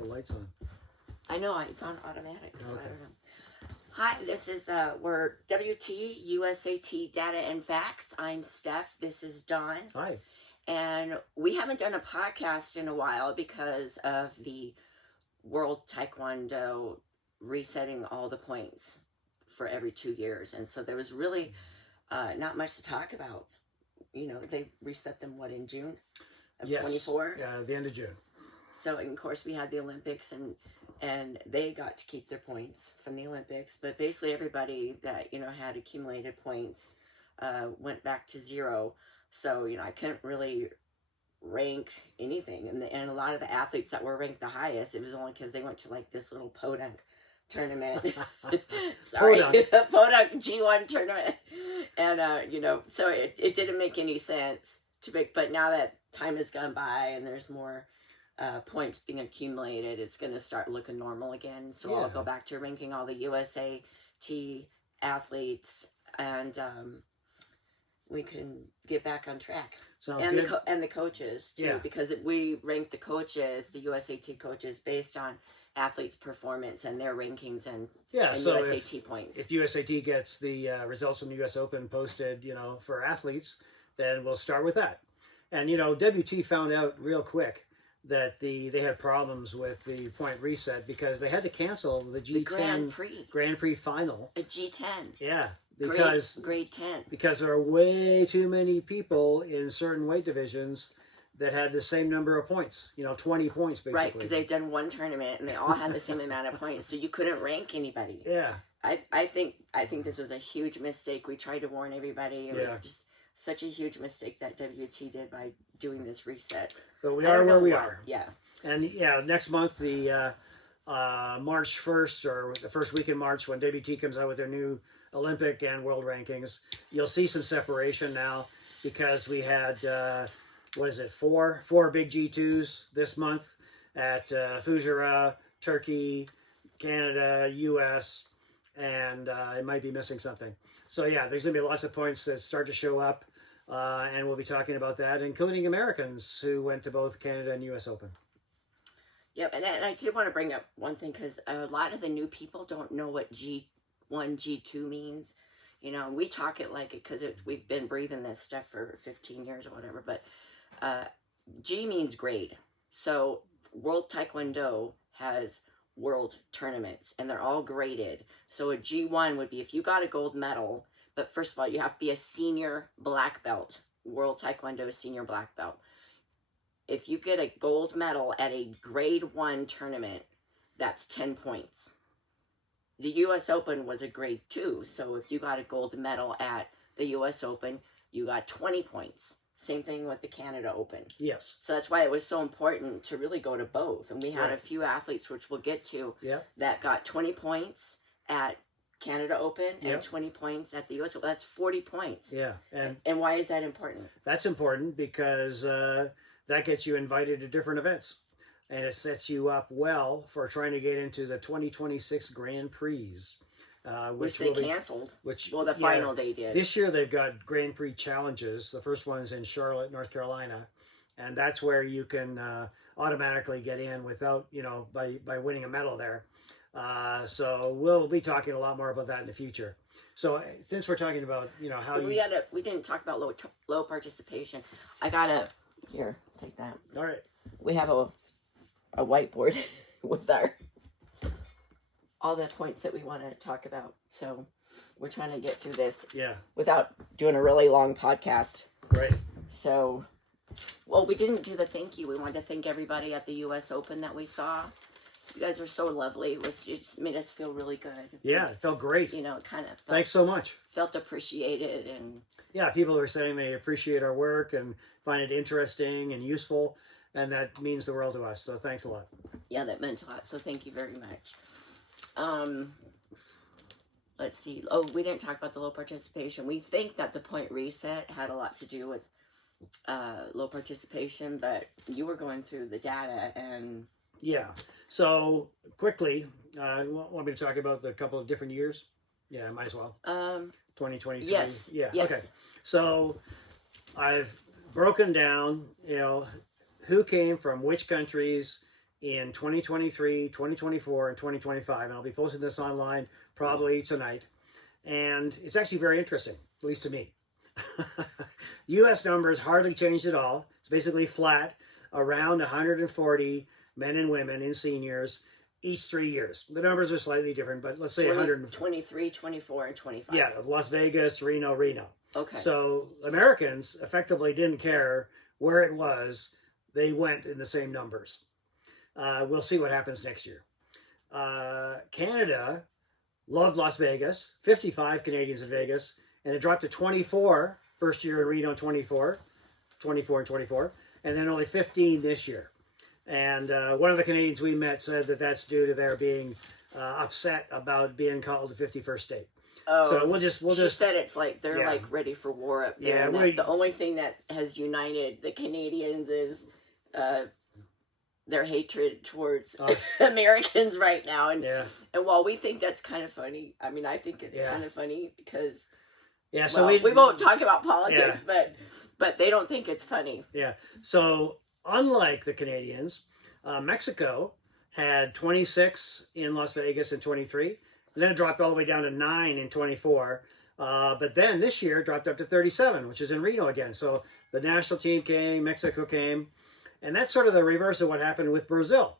the light's on. I know, it's on automatic, so Okay. I don't know. Hi, this is, we're WT, USAT Data and Facts. I'm Steph. This is Dawn. Hi. And we haven't done a podcast in a while because of the World Taekwondo resetting all the points for every 2 years. And so there was really not much to talk about. You know, they reset them, what, in June of 24? Yeah, the end of June. So, and of course, we had the Olympics, and they got to keep their points from the Olympics. But basically everybody that, you know, had accumulated points went back to zero. So, you know, I couldn't really rank anything. And a lot of the athletes that were ranked the highest, it was only because they went to, like, this little podunk tournament. Sorry, the podunk G1 tournament. And, you know, so it didn't make any sense to make. But now that time has gone by and there's more points being accumulated, it's going to start looking normal again. So I'll go back to ranking all the USAT athletes, and we can get back on track. Sounds and good. And the coaches too, because we rank the coaches, the USAT coaches, based on athletes' performance and their rankings and so USAT points. If USAT gets the results from the US Open posted, you know, for athletes, then we'll start with that. And, you know, WT found out real quick that they had problems with the point reset because they had to cancel the G10 Grand Prix Final. A G10. Yeah, because grade 10. Because there are way too many people in certain weight divisions that had the same number of points. You know, 20 points basically. Right, because they've done one tournament and they all had the same amount of points, so you couldn't rank anybody. Yeah. I think this was a huge mistake. We tried to warn everybody. It was just such a huge mistake that WT did by doing this reset. But we are where we are. Yeah. And next month, the March 1st, or the first week in March, when WT comes out with their new Olympic and world rankings, you'll see some separation now because we had, four big G2s this month at Fujairah, Turkey, Canada, US, and I might be missing something. So yeah, there's going to be lots of points that start to show up. And we'll be talking about that, including Americans who went to both Canada and US Open. Yep, and I did want to bring up one thing, because a lot of the new people don't know what G1, G2 means. You know, we talk it like it because we've been breathing this stuff for 15 years or whatever, but G means grade. So World Taekwondo has world tournaments, and they're all graded. So a G1 would be if you got a gold medal. But first of all, you have to be a senior black belt, World Taekwondo senior black belt. If you get a gold medal at a grade 1 tournament, that's 10 points. The US Open was a grade 2. So if you got a gold medal at the US Open, you got 20 points. Same thing with the Canada Open. Yes. So that's why it was so important to really go to both. And we had a few athletes, which we'll get to, that got 20 points at Canada Open and 20 points at the US Open. That's 40 points. Yeah. And why is that important? That's important because that gets you invited to different events. And it sets you up well for trying to get into the 2026 Grand Prix. Which they canceled. The final they did. This year they've got Grand Prix challenges. The first one's in Charlotte, North Carolina. And that's where you can automatically get in without, you know, by winning a medal there. So we'll be talking a lot more about that in the future. So since we're talking about, you know, how we didn't talk about low participation. Here, take that. All right. We have a whiteboard with all the points that we want to talk about. So we're trying to get through this without doing a really long podcast. Right. So, well, we didn't do the thank you. We wanted to thank everybody at the US Open that we saw. You guys are so lovely. It just made us feel really good. Yeah, it felt great. You know, it kind of thanks so much. Felt appreciated. And yeah, people are saying they appreciate our work and find it interesting and useful, and that means the world to us. So thanks a lot. Yeah, that meant a lot. So thank you very much. Let's see. Oh, we didn't talk about the low participation. We think that the point reset had a lot to do with low participation, but you were going through the data and... Yeah. So quickly, you want me to talk about the couple of different years? Yeah, I might as well. 2023. Yes. Yeah. Yes. Okay. So I've broken down, you know, who came from which countries in 2023, 2024, and 2025. And I'll be posting this online probably tonight. And it's actually very interesting, at least to me. U.S. numbers hardly changed at all. It's basically flat, around 140 men and women in seniors each 3 years. The numbers are slightly different, but let's say 100. 23, 24, and 25. Yeah, Las Vegas, Reno. Okay. So Americans effectively didn't care where it was. They went in the same numbers. We'll see what happens next year. Canada loved Las Vegas, 55 Canadians in Vegas, and it dropped to 24 first year in Reno, 24 and 24, and then only 15 this year. And one of the Canadians we met said that that's due to their being upset about being called the 51st state. Oh, so we'll just she said it's like they're like ready for war up there. Yeah, and that the only thing that has united the Canadians is their hatred towards Americans right now. And while we think that's kind of funny, I mean, I think it's kind of funny because so we won't talk about politics, but they don't think it's funny. Yeah. So unlike the Canadians, Mexico had 26 in Las Vegas in 23. And then it dropped all the way down to 9 in 24. But then this year it dropped up to 37, which is in Reno again. So the national team came, Mexico came. And that's sort of the reverse of what happened with Brazil.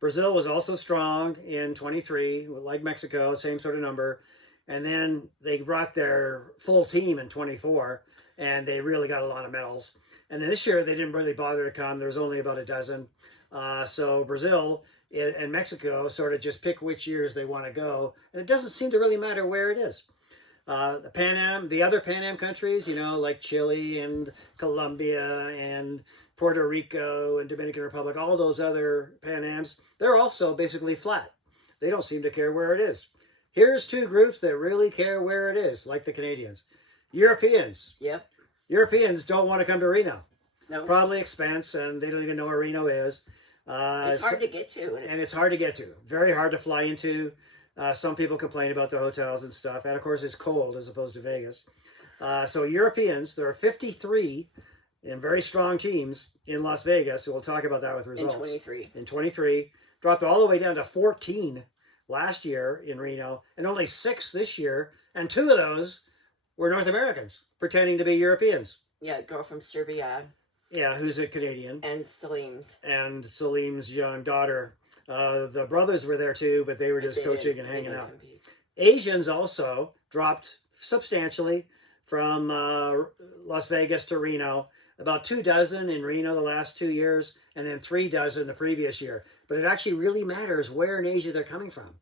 Brazil was also strong in 23, like Mexico, same sort of number. And then they brought their full team in 24, and they really got a lot of medals. And then this year they didn't really bother to come. There was only about a dozen. So Brazil and Mexico sort of just pick which years they want to go, and it doesn't seem to really matter where it is. The other Pan Am countries, like Chile and Colombia and Puerto Rico and Dominican Republic, all those other Pan Ams, they're also basically flat. They don't seem to care where it is. Here's two groups that really care where it is, like the Canadians. Europeans. Yep. Europeans don't want to come to Reno. No. Probably expense, and they don't even know where Reno is. It's hard to get to. And it's hard to get to. Very hard to fly into. Some people complain about the hotels and stuff. And, of course, it's cold as opposed to Vegas. So Europeans, there are 53 and very strong teams in Las Vegas. So we'll talk about that with results. In 23. Dropped all the way down to 14 last year in Reno. And only 6 this year. And 2 of those were North Americans pretending to be Europeans. Yeah, a girl from Serbia. Yeah, who's a Canadian. And Salim's young daughter. The brothers were there too, but they were just coaching and hanging out. Asians also dropped substantially from Las Vegas to Reno. About 2 dozen in Reno the last 2 years, and then 3 dozen the previous year. But it actually really matters where in Asia they're coming from.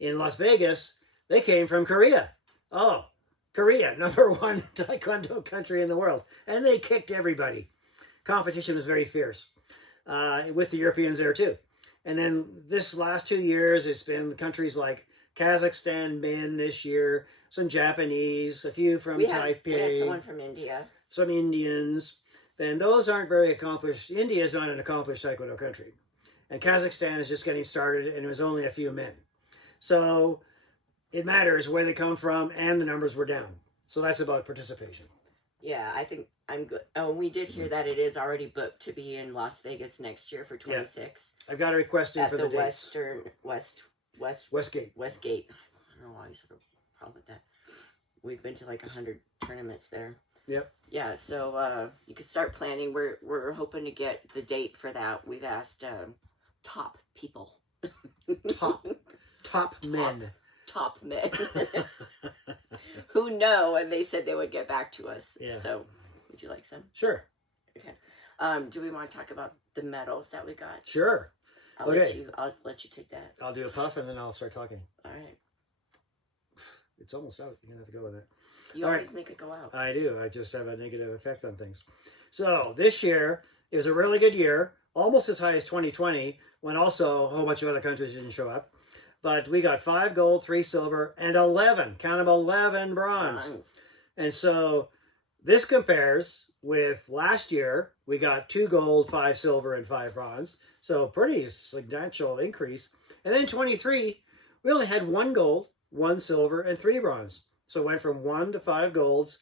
In Las Vegas, they came from Korea. Oh, Korea, #1 Taekwondo country in the world. And they kicked everybody. Competition was very fierce with the Europeans there too. And then this last 2 years, it's been countries like Kazakhstan been this year, some Japanese, a few from Taipei. We had someone from India. Some Indians. And those aren't very accomplished. India is not an accomplished Taekwondo country. And Kazakhstan is just getting started, and it was only a few men. So it matters where they come from, and the numbers were down. So that's about participation. Yeah, I think I'm good. Oh, we did hear that it is already booked to be in Las Vegas next year for 26. Yeah. I've got a request in for the dates. Westgate. Westgate. I don't know why you have a problem with that. We've been to like 100 tournaments there. Yep. Yeah, so you could start planning. We're hoping to get the date for that. We've asked top people. Top men. Top men. Who know, and they said they would get back to us. Yeah. So, would you like some? Sure. Okay. Do we want to talk about the medals that we got? Sure. I'll let you take that. I'll do a puff and then I'll start talking. All right. It's almost out. You're going to have to go with it. You always make it go out. I do. I just have a negative effect on things. So this year is a really good year. Almost as high as 2020, when also a whole bunch of other countries didn't show up. But we got 5 gold, 3 silver, and 11, count them, 11 bronze. And so this compares with last year. We got 2 gold, 5 silver, and 5 bronze. So pretty substantial increase. And then 23, we only had 1 gold, 1 silver, and 3 bronze. So it went from 1 to 5 golds,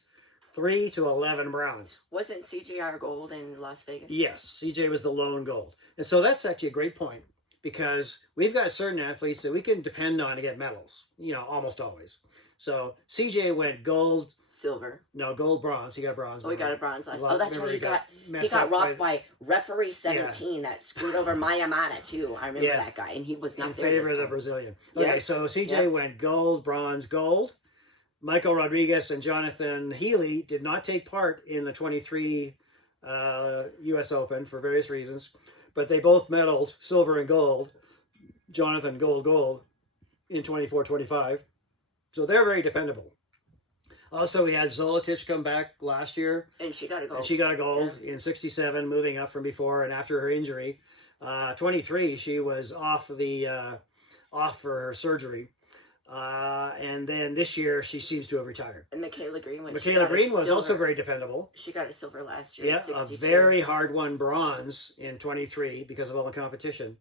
3 to 11 bronze. Wasn't CJR gold in Las Vegas? Yes, CJ was the lone gold. And so that's actually a great point. because we've got certain athletes that we can depend on to get medals, almost always. So CJ went gold, gold, bronze. He got bronze. Oh, he got a bronze last. Oh, that's right. He got rocked by referee 17 that screwed over Mayamada too. I remember that guy, and he was not in there favor of the Brazilian. Okay, so CJ went gold, bronze, gold. Michael Rodriguez and Jonathan Healy did not take part in the 23 U.S. Open for various reasons, but they both medaled silver and gold. Jonathan gold in 24-25. So they're very dependable. Also, we had Zolotich come back last year. And she got a gold. And she got a gold in 67, moving up from before and after her injury. 23, she was off for her surgery. And then this year, she seems to have retired. And Michaela Green was also very dependable. She got a silver last year. Yeah, a very hard-won bronze in 23 because of all the competition.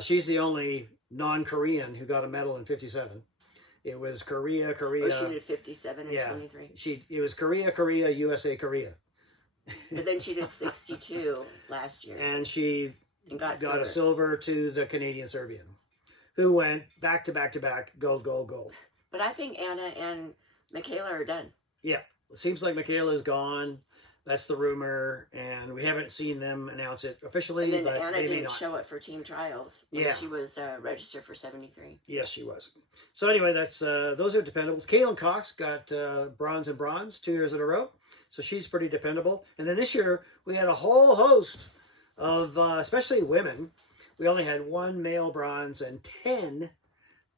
She's the only non-Korean who got a medal in 57. It was Korea. Oh, she did 57 and 23. It was Korea, USA, Korea. But then she did 62 last year. And she got silver. a silver to the Canadian Serbian, who went back to back to back, gold. But I think Anna and Michaela are done. Yeah, it seems like Michaela's gone. That's the rumor, and we haven't seen them announce it officially. And then but Anna they may didn't not show up for team trials. When she was registered for 73. Yes, she was. So anyway, that's those are dependables. Caitlin Cox got bronze and bronze 2 years in a row, so she's pretty dependable. And then this year we had a whole host of, especially women. We only had 1 male bronze and 10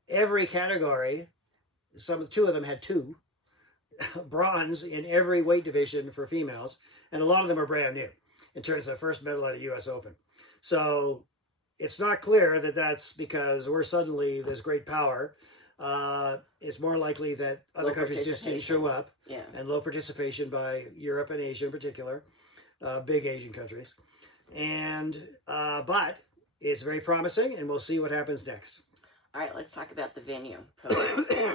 every category. Two of them had 2. Bronze in every weight division for females, and a lot of them are brand new in terms of first medal at a U.S. Open. So it's not clear that that's because we're suddenly this great power. It's more likely that other countries just didn't show up, and low participation by Europe and Asia in particular, big Asian countries. And but it's very promising, and we'll see what happens next. All right, let's talk about the venue.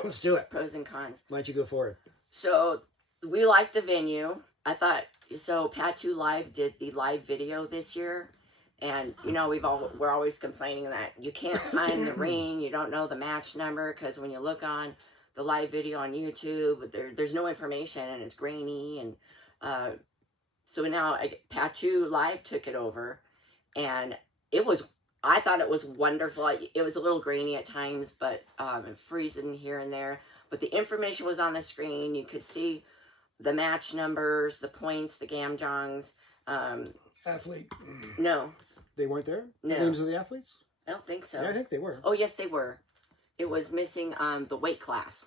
Let's do it. Pros and cons. Why don't you go forward? So we like the venue. I thought so. Pat2 Live did the live video this year, and we're always complaining that you can't find the ring. You don't know the match number because when you look on the live video on YouTube, there's no information and it's grainy. And so now Pat2 Live took it over, and I thought it was wonderful. It was a little grainy at times, but freezing here and there. But the information was on the screen. You could see the match numbers, the points, the gamjongs. Athlete? No. They weren't there? No. The names of the athletes? I don't think so. Yeah, I think they were. Oh, yes, they were. It was missing the weight class.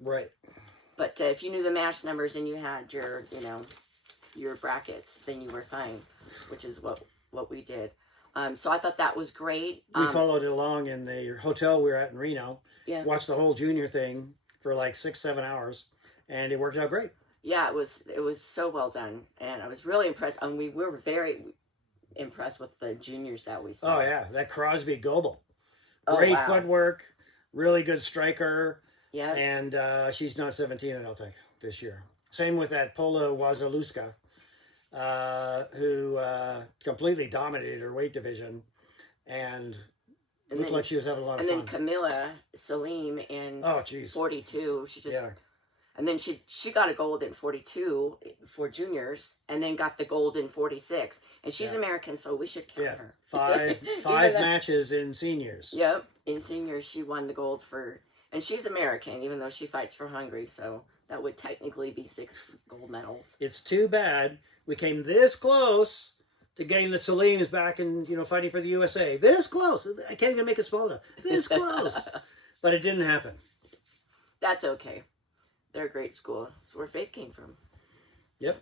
Right. But if you knew the match numbers and you had your brackets, then you were fine, which is what we did. So I thought that was great. We followed it along in the hotel we were at in Reno. Yeah. Watched the whole junior thing for like 6-7 hours, and it worked out great. Yeah, it was so well done, and I was really impressed. And we were very impressed with the juniors that we saw. Oh yeah, that Crosby Goebel, great footwork, really good striker. Yeah. And she's not 17, I don't think, this year. Same with that Pola Wazaluska, who completely dominated her weight division, and looked like she was having a lot of fun. And then Camilla Salim in 42. She just and then she got a gold in 42 for juniors, and then got the gold in 46. And she's American, so we should count her. Five matches in seniors. Yep, in seniors she won the gold for, and she's American, even though she fights for Hungary. So that would technically be 6 gold medals. It's too bad we came this close to getting the Salims back and fighting for the USA. This close. I can't even make it small enough. This close. But it didn't happen. That's okay. They're a great school. It's where Faith came from. Yep.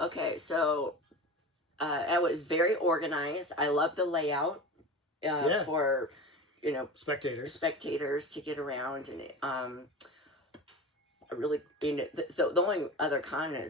Okay, so it was very organized. I love the layout for spectators to get around, and I really so the only other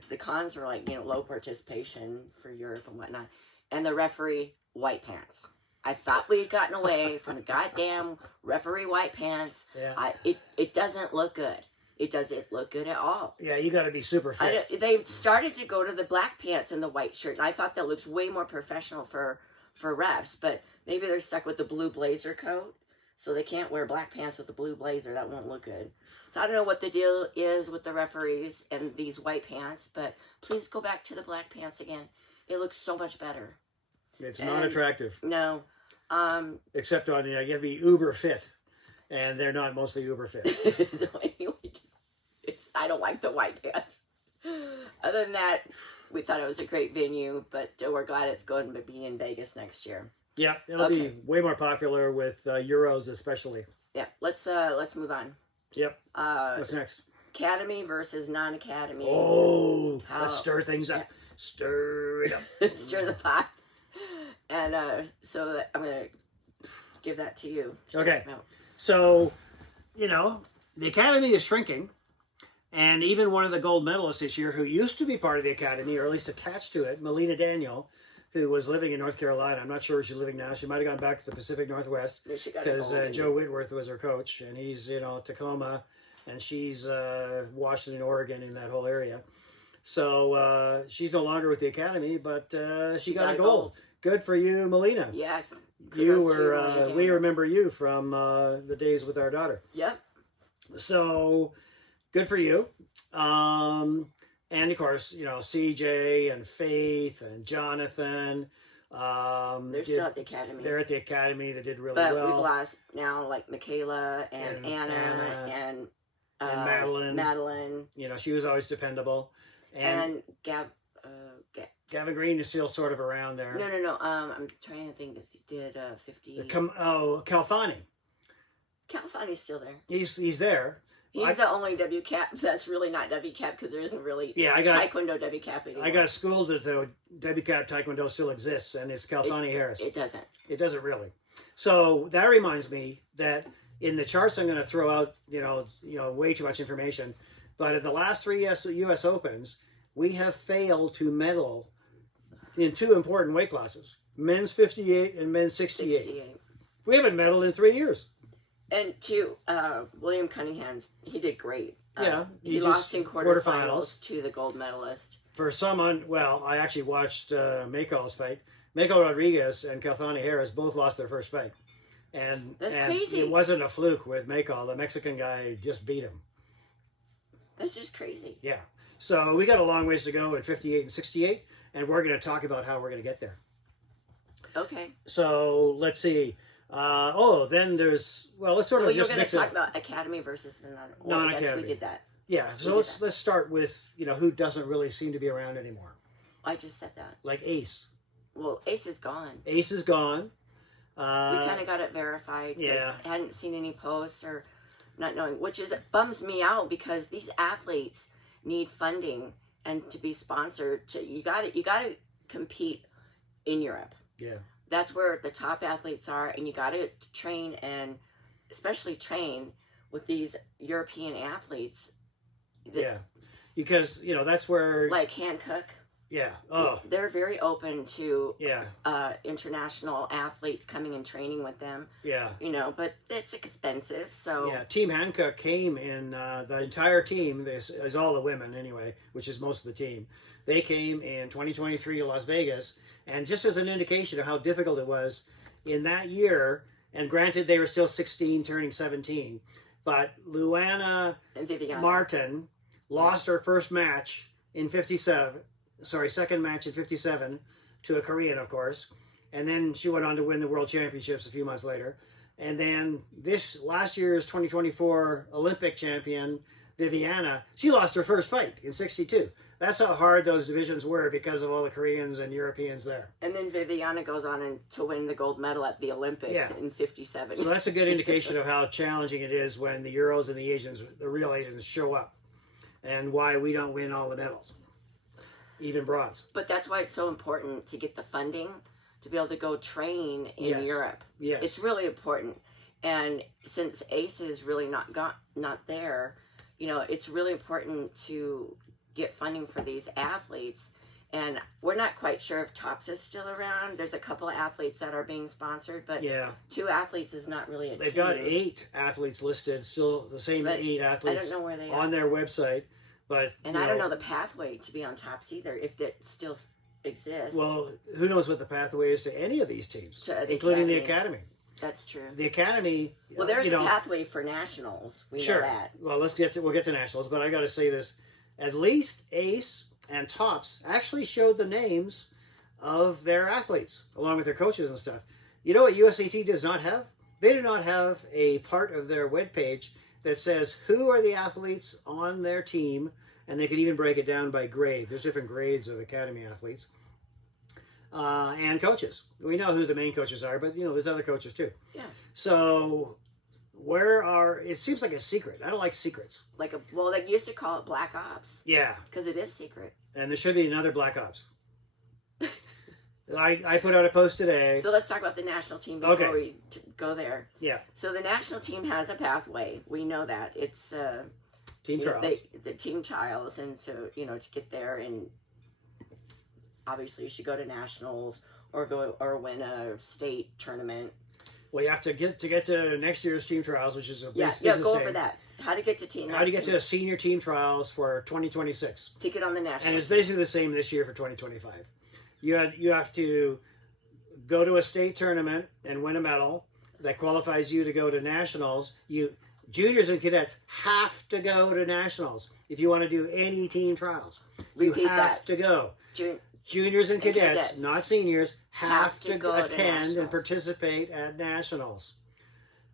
the cons are like low participation for Europe and whatnot, and the referee white pants. I thought we had gotten away from the goddamn referee white pants. Yeah. It doesn't look good. It doesn't look good at all. Yeah, you got to be super fit. They started to go to the black pants and the white shirt, and I thought that looked way more professional for for refs, but maybe they're stuck with the blue blazer coat, so they can't wear black pants with a blue blazer. That won't look good. So I don't know what the deal is with the referees and these white pants, but please go back to the black pants again. It looks so much better. It's not attractive. No. Except on, you have to be uber fit. And they're not mostly uber fit. So anyway, I don't like the white pants. Other than that, we thought it was a great venue, but we're glad it's going to be in Vegas next year. Yeah, it'll be way more popular with Euros especially. Yeah, let's move on. Yep. What's next? Academy versus non-academy. Oh, let's stir things up. Stir it up. Stir the pot. And so I'm going to give that to you. Okay. So, the academy is shrinking. And even one of the gold medalists this year who used to be part of the academy, or at least attached to it, Melina Daniel, who was living in North Carolina. I'm not sure where she's living now. She might have gone back to the Pacific Northwest because Joe Whitworth was her coach. And he's, Tacoma. And she's Washington, Oregon, in that whole area. So she's no longer with the academy, but she got a gold. Good for you, Melina. Yeah. You were, we remember you from the days with our daughter. Yep. So, good for you. And of course, CJ and Faith and Jonathan. They're still at the academy. They're at the academy. They did really well. But we've lost now, like Michaela and Anna and Madeline. Madeline. She was always dependable. And Gavin Green is still sort of around there. No. I'm trying to think. He did 50. Calfani. Calfani's still there. He's there. He's the only WCAP that's really not WCAP because there isn't really Taekwondo WCAP anymore. I got schooled that the WCAP Taekwondo still exists, and it's Calfani Harris. It doesn't. It doesn't really. So that reminds me that in the charts I'm going to throw out, way too much information, but at the last 3 U.S. Opens, we have failed to medal in 2 important weight classes, men's 58 and men's 68. We haven't medaled in 3 years. And to William Cunningham's, he did great. He lost in quarterfinals to the gold medalist. For someone, I actually watched Maykal's fight. Maykal Rodriguez and Calfani Harris both lost their first fight. And that's crazy. It wasn't a fluke with Maykal. The Mexican guy just beat him. That's just crazy. Yeah. So we got a long ways to go at 58 and 68, and we're going to talk about how we're going to get there. Okay. So let's see. Then there's, let's sort of just mix it up. You're going to talk about academy versus the non-academy. Yes, we did that. Yeah, so let's start with, who doesn't really seem to be around anymore. I just said that. Like Ace. Well, Ace is gone. Ace is gone. We kind of got it verified. Yeah. I hadn't seen any posts or not knowing, which bums me out because these athletes need funding and to be sponsored. You got to compete in Europe. Yeah. That's where the top athletes are, and you got to train and especially train with these European athletes. Because that's where like Hancock. Yeah. Oh. They're very open to international athletes coming and training with them. Yeah. But it's expensive. So Team Hancock came in the entire team is all the women anyway, which is most of the team. They came in 2023 to Las Vegas, and just as an indication of how difficult it was in that year, and granted they were still 16 turning 17, but Luana and Viviana Martin lost her first match in 57. Second match in 57 to a Korean, of course. And then she went on to win the World Championships a few months later. And then last year's 2024 Olympic champion, Viviana, she lost her first fight in 62. That's how hard those divisions were because of all the Koreans and Europeans there. And then Viviana goes on to win the gold medal at the Olympics in 57. So that's a good indication of how challenging it is when the Euros and the real Asians show up, and why we don't win all the medals. Even bronze. But that's why it's so important to get the funding to be able to go train in Europe. Yes. It's really important. And since ACE is really not there, it's really important to get funding for these athletes. And we're not quite sure if TOPS is still around. There's a couple of athletes that are being sponsored, but 2 athletes is not really a team. They've got 8 athletes listed, still the same 8 athletes I don't know where they are on their website. But I don't know the pathway to be on TOPS either. If exist. Well, who knows what the pathway is to any of these teams, To the including the academy. academy. That's true. The academy. Well, there's a pathway for nationals. We sure. know that. Well, we'll get to nationals, but I got to say this: at least Ace and Tops actually showed the names of their athletes along with their coaches and stuff. You know what USAT does not have? They do not have a part of their webpage that says who are the athletes on their team, and they could even break it down by grade. There's different grades of academy athletes. And coaches. We know who the main coaches are, but there's other coaches too. Yeah. So it seems like a secret. I don't like secrets. They used to call it Black Ops. Yeah. Because it is secret. And there should be another Black Ops. I put out a post today. So let's talk about the national team before we go there. Yeah. So the national team has a pathway. We know that. It's team trials. The team trials, and so to get there, and obviously you should go to nationals or win a state tournament. Well, you have to get to next year's team trials, which is a go over that. How to get to team? How to get to senior team trials for 2026 to get on the national? And it's basically the same this year for 2025. You have to go to a state tournament and win a medal that qualifies you to go to nationals. Juniors and cadets have to go to nationals if you want to do any team trials. Repeat you have to go. Juniors and cadets, not seniors, have to go attend and participate at nationals.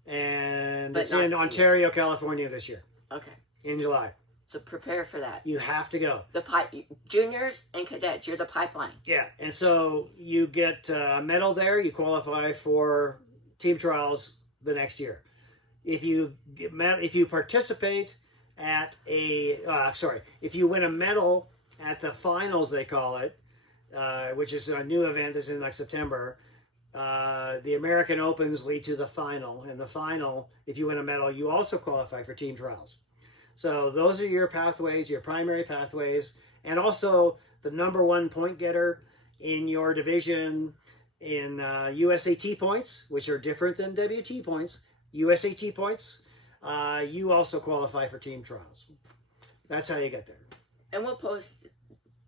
And it's in Ontario, California this year. Okay. In July. So prepare for that. You have to go. Juniors and cadets, you're the pipeline. Yeah, and so you get a medal there. You qualify for team trials the next year. If you participate at if you win a medal at the finals, they call it, which is a new event that's in like September. The American Opens lead to the final, and the final, if you win a medal, you also qualify for team trials. So those are your pathways, your primary pathways, and also the number one point getter in your division in USAT points, which are different than WT points. USAT points, you also qualify for team trials. That's how you get there. And we'll post,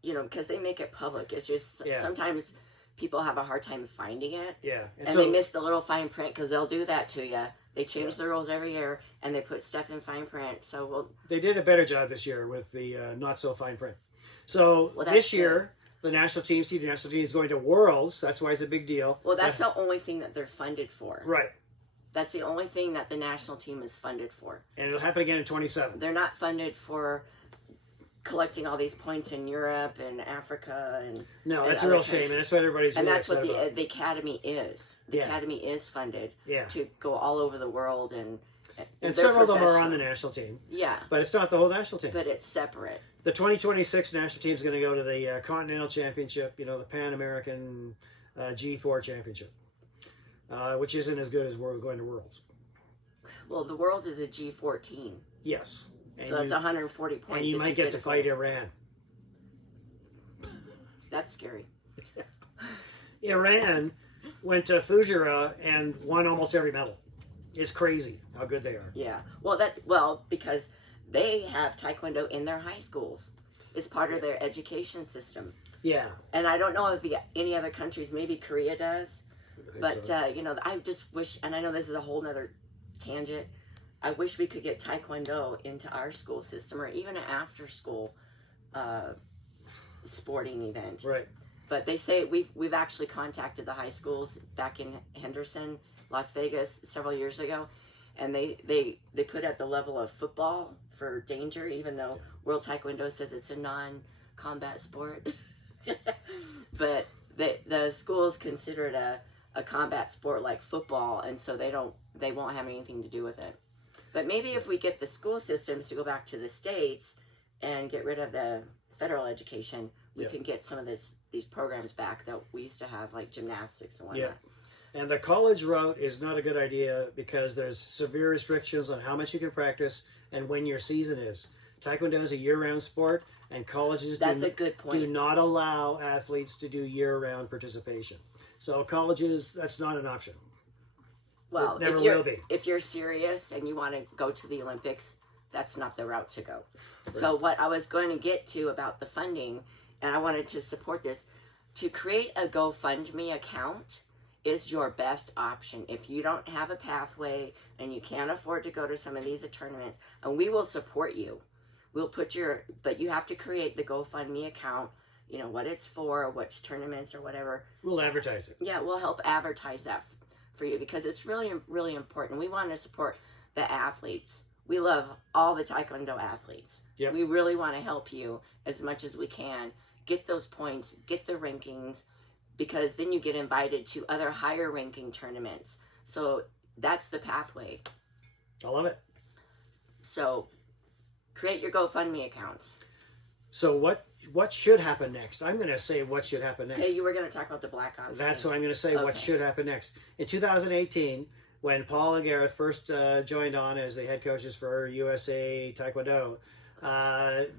because they make it public. It's just sometimes people have a hard time finding it. Yeah. And they miss the little fine print because they'll do that to you. They change the rules every year, and they put stuff in fine print. So they did a better job this year with the not so fine print. So this year, the senior national team is going to Worlds. That's why it's a big deal. Well, that's the only thing that they're funded for. Right. That's the only thing that the national team is funded for. And it'll happen again in 27. They're not funded for collecting all these points in Europe and Africa and that's a real shame, and that's what everybody's really that's what about. the academy is. The academy is funded to go all over the world, and several of them are on the national team. Yeah, but it's not the whole national team. But it's separate. The 2026 national team is going to go to the Continental Championship. The Pan American G4 Championship, which isn't as good as we're going to Worlds. Well, the Worlds is a G14. Yes. And so it's 140 points. And you might get to fight Iran. That's scary. Iran went to Fujairah and won almost every medal. It's crazy how good they are. Yeah. Because they have Taekwondo in their high schools. It's part of their education system. Yeah. And I don't know if any other countries, maybe Korea does. But, I just wish, and I know this is a whole nother tangent, I wish we could get Taekwondo into our school system or even an after-school sporting event. Right. But they say we've actually contacted the high schools back in Henderson, Las Vegas, several years ago, and they put at the level of football for danger, even though World Taekwondo says it's a non-combat sport. But the schools consider it a combat sport like football, and so they won't have anything to do with it. But maybe if we get the school systems to go back to the states and get rid of the federal education, we can get some of these programs back that we used to have, like gymnastics and whatnot. Yeah. And the college route is not a good idea because there's severe restrictions on how much you can practice and when your season is. Taekwondo is a year-round sport, and colleges a good point. Do not allow athletes to do year-round participation. So colleges, that's not an option. Well, it never will be. If you're serious and you want to go to the Olympics, that's not the route to go. Right. So what I was going to get to about the funding, and I wanted to support this, to create a GoFundMe account is your best option. If you don't have a pathway and you can't afford to go to some of these tournaments, and we will support you. We'll put but you have to create the GoFundMe account, you know, what it's for, which tournaments or whatever. We'll advertise it. Yeah, we'll help advertise that for you because it's really, really important. We want to support the athletes. We love all the Taekwondo athletes. Yep. We really want to help you as much as we can. Get those points, get the rankings, because then you get invited to other higher ranking tournaments. So that's the pathway. I love it. So create your GoFundMe accounts. So what should happen next? I'm going to say what should happen next. Okay, you were going to talk about the Black Ops. That's what I'm going to say. Okay. What should happen next? In 2018, when Paul and Gareth first joined on as the head coaches for USA Taekwondo,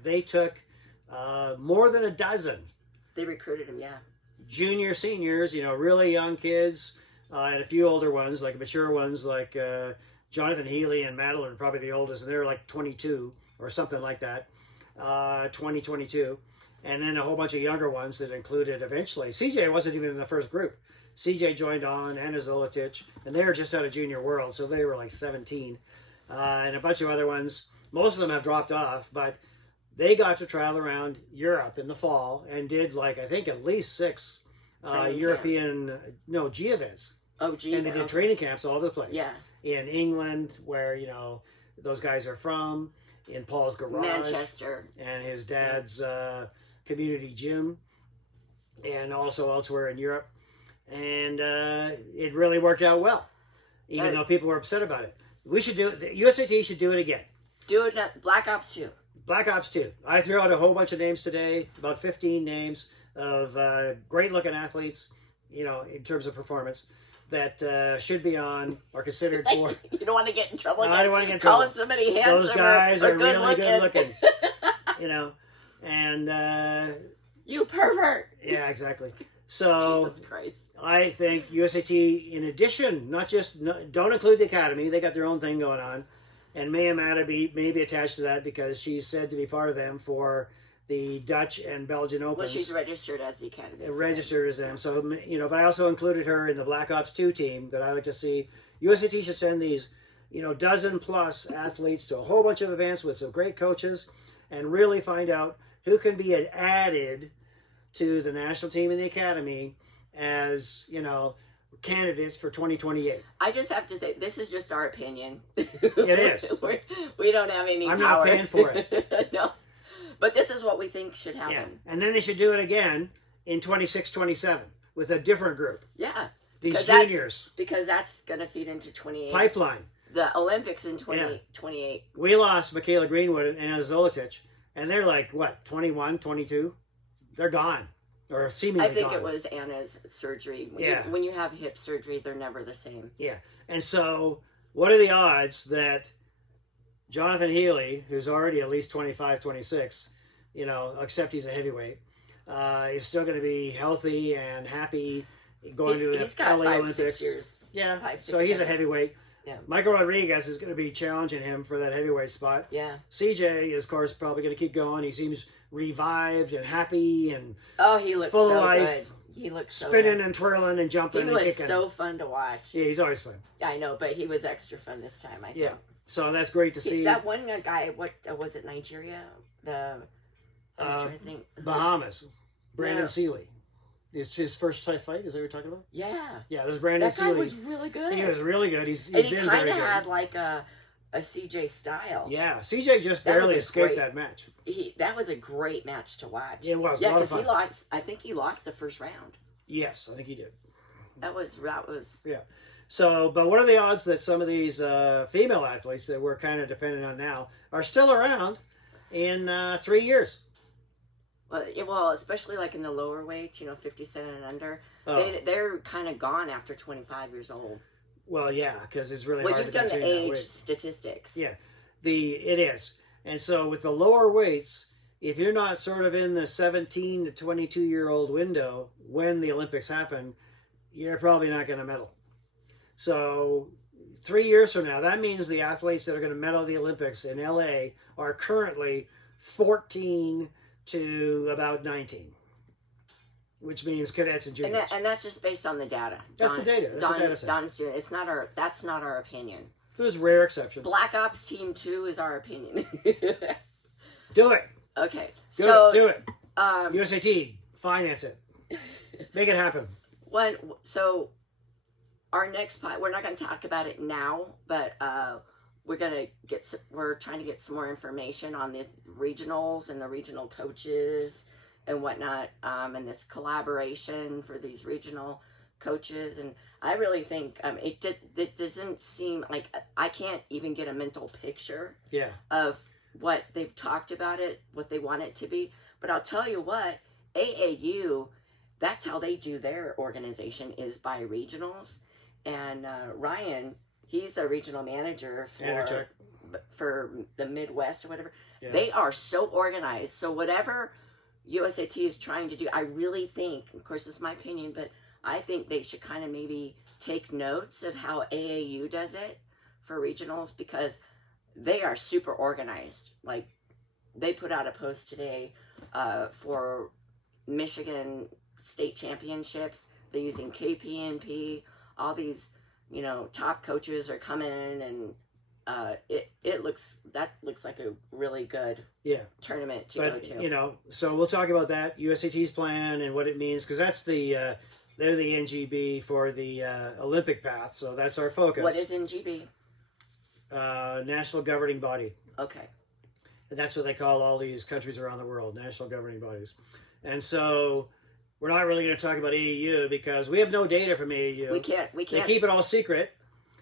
they took more than a dozen. They recruited him, yeah. Junior, seniors, you know, really young kids, and a few older ones, like mature ones, like Jonathan Healy and Madeline are probably the oldest, and they're like 22 or something like that, 22. And then a whole bunch of younger ones that included eventually. CJ wasn't even in the first group. CJ joined on, Anna Zolotich, and they were just out of Junior World, so they were like 17. And a bunch of other ones. Most of them have dropped off, but they got to travel around Europe in the fall and did like, I think, at least 6 European, G events. Oh, G. And they did training camps all over the place. Yeah. In England, where, you know, those guys are from, in Paul's garage. Manchester. And his dad's community gym, and also elsewhere in Europe. And it really worked out well, even though people were upset about it. We should do it. The USAT should do it again. Do it at Black Ops 2. Black Ops 2. I threw out a whole bunch of names today, about 15 names of great-looking athletes, you know, in terms of performance, that should be on or considered for. You don't want to get in trouble. No, I don't want to get in trouble. Calling somebody handsome. Those guys or are good really good looking. You know, and you pervert. Yeah, exactly. So Jesus Christ. I think USAT, in addition, don't include the academy. They got their own thing going on, and Maya Mata may be attached to that because she's said to be part of them for the Dutch and Belgian Opens. Well, she's registered as the academy. Registered as them. So, you know, but I also included her in the Black Ops 2 team that I like to see. USAT should send these, you know, dozen plus athletes to a whole bunch of events with some great coaches and really find out who can be added to the national team and the academy as, you know, candidates for 2028. I just have to say, this is just our opinion. It is. We don't have any I'm power. not paying for it. No. But this is what we think should happen. Yeah. And then they should do it again in 26, 27 with a different group. Yeah. These juniors. Because that's going to feed into 28. Pipeline. The Olympics in 28. We lost Michaela Greenwood and Anna Zolotich, and they're like, what, 21, 22? They're gone. Or seemingly gone. I think it was Anna's surgery. When you have hip surgery, they're never the same. Yeah. And so, what are the odds that Jonathan Healy, who's already at least 25, 26, you know, except he's a heavyweight, is still going to be healthy and happy going to the LA Olympics. 6 years. Yeah, 5, 6, so he's 7. a heavyweight. Yeah. Michael Rodriguez is going to be challenging him for that heavyweight spot. Yeah. CJ is, of course, probably going to keep going. He seems revived and happy and he looks full so of life. Good. He looks so spinning good. and twirling and jumping and kicking. He was kicking. so fun to watch. Yeah, he's always fun. I know, but he was extra fun this time, I think. Yeah. So that's great to see. That one guy, what was it, Nigeria? I'm trying to think. Bahamas. Brandon Seeley. It's his first Thai fight. Is that what you're talking about? Yeah. Yeah, there's Brandon Seeley. That guy was really good. He was really good. He's and he been very good. kind of had like a CJ style. Yeah, CJ just barely escaped that match. That was a great match to watch. It was. Yeah, because he lost. I think he lost the first round. Yes, I think he did. That was. Yeah. So, but what are the odds that some of these female athletes that we're kind of dependent on now are still around in 3 years? Well, especially like in the lower weight, 57 and under, they're kind of gone after 25 years old. Well, yeah, because it's really hard to you've done maintain the that age weight. statistics. Yeah, it is. And so with the lower weights, if you're not sort of in the 17 to 22-year-old window when the Olympics happen, you're probably not going to medal. So 3 years from now, that means the athletes that are going to medal at the Olympics in LA are currently 14 to about 19. which means cadets and juniors. And that's just based on the data. That's the data. That's the data set. Don's doing. That's not our opinion. There's rare exceptions. Black Ops Team 2 is our opinion. Do it. Okay. Do it. USAT, finance it. Make it happen. So our next pod, we're not going to talk about it now, but we're trying to get some more information on the regionals and the regional coaches and whatnot, and this collaboration for these regional coaches. And I really think it doesn't seem like I can't even get a mental picture of what they've talked about it, what they want it to be. But I'll tell you what, AAU, that's how they do their organization, is by regionals. And Ryan, he's a regional manager for the Midwest or whatever. Yeah. They are so organized. So whatever USAT is trying to do, I really think, of course it's my opinion, but I think they should kind of maybe take notes of how AAU does it for regionals, because they are super organized. Like, they put out a post today for Michigan state championships. They're using KPNP. All these, top coaches are coming, and it looks like a really good tournament to go to. So we'll talk about that, USAT's plan and what it means, because that's they're the NGB for the Olympic path, so that's our focus. What is NGB? National Governing Body. Okay. And that's what they call all these countries around the world, national governing bodies. And so we're not really going to talk about AAU because we have no data from AAU. We can't. They keep it all secret.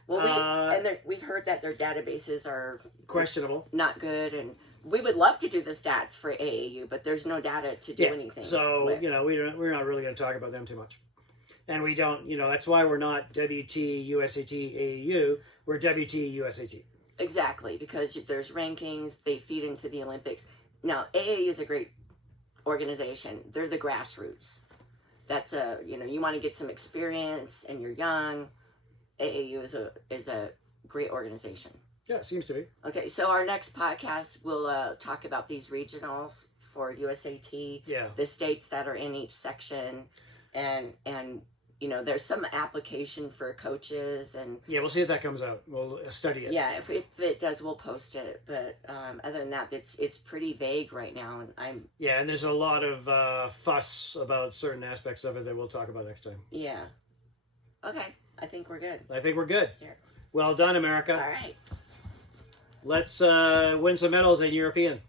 Well, we've heard that their databases are questionable, not good, and we would love to do the stats for AAU, but there's no data to do anything. So we're not really going to talk about them too much, and we don't. That's why we're not WT USAT AAU. We're WT USAT. Exactly, because there's rankings. They feed into the Olympics. Now AAU is a great organization. They're the grassroots. That's you want to get some experience and you're young. AAU is a great organization. Yeah, it seems to be. Okay, so our next podcast we'll talk about these regionals for USAT. Yeah. The states that are in each section, and there's some application for coaches, and we'll see if that comes out. We'll study it. Yeah, if it does, we'll post it. But other than that, it's pretty vague right now, and and there's a lot of fuss about certain aspects of it that we'll talk about next time. Yeah. Okay. I think we're good. Here. Well done, America. All right. Let's win some medals in European.